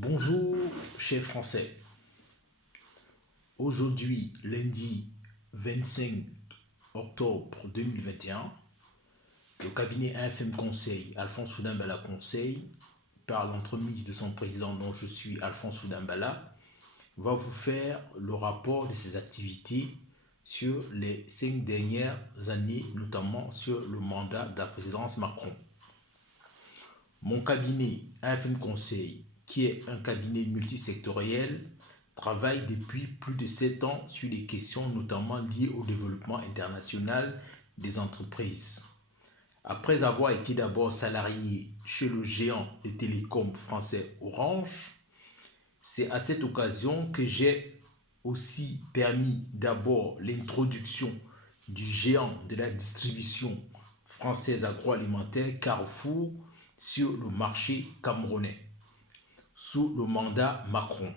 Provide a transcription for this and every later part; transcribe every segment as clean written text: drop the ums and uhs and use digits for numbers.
Bonjour, chers Français. Aujourd'hui, lundi 25 octobre 2021, le cabinet AFM Conseil, Alphonse Foudambala Conseil, par l'entremise de son président, dont je suis Alphonse Foudambala, va vous faire le rapport de ses activités sur les 5 dernières années, notamment sur le mandat de la présidence Macron. Mon cabinet AFM Conseil, qui est un cabinet multisectoriel, travaille depuis plus de 7 ans sur des questions notamment liées au développement international des entreprises. Après avoir été d'abord salarié chez le géant des télécoms français Orange, c'est à cette occasion que j'ai aussi permis d'abord l'introduction du géant de la distribution française agroalimentaire Carrefour sur le marché camerounais, sous le mandat Macron.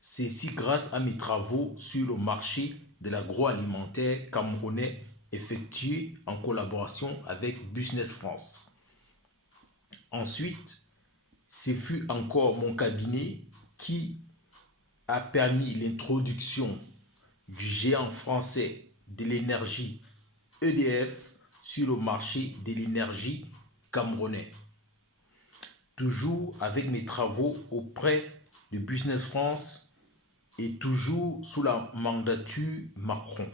Ceci grâce à mes travaux sur le marché de l'agroalimentaire camerounais effectués en collaboration avec Business France. Ensuite, ce fut encore mon cabinet qui a permis l'introduction du géant français de l'énergie EDF sur le marché de l'énergie camerounais. Toujours avec mes travaux auprès de Business France et toujours sous la mandature Macron.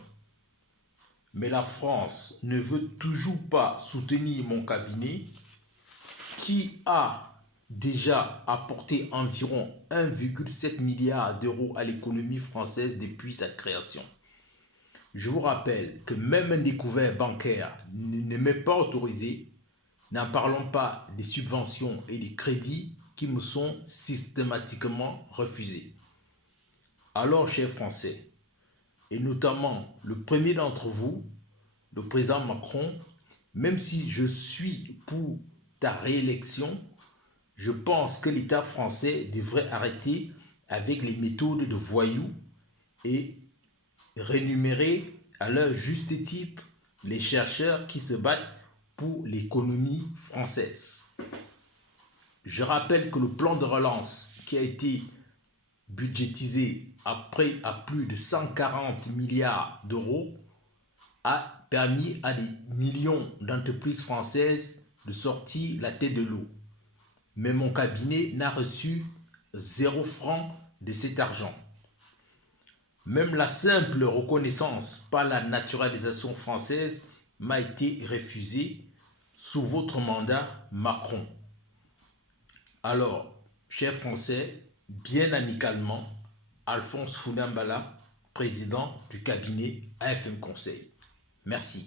Mais la France ne veut toujours pas soutenir mon cabinet qui a déjà apporté environ 1,7 milliard d'euros à l'économie française depuis sa création. Je vous rappelle que même un découvert bancaire ne m'est pas autorisé. N'en parlons pas des subventions et des crédits qui me sont systématiquement refusés. Alors, chers Français, et notamment le premier d'entre vous, le président Macron, même si je suis pour ta réélection, je pense que l'État français devrait arrêter avec les méthodes de voyous et rémunérer à leur juste titre les chercheurs qui se battent pour l'économie française. Je rappelle que le plan de relance qui a été budgétisé à plus de 140 milliards d'euros a permis à des millions d'entreprises françaises de sortir la tête de l'eau. Mais mon cabinet n'a reçu 0 franc de cet argent. Même la simple reconnaissance par la naturalisation française m'a été refusée sous votre mandat Macron. Alors, chers Français, bien amicalement, Alphonse Foudambala, président du cabinet AFM Conseil. Merci.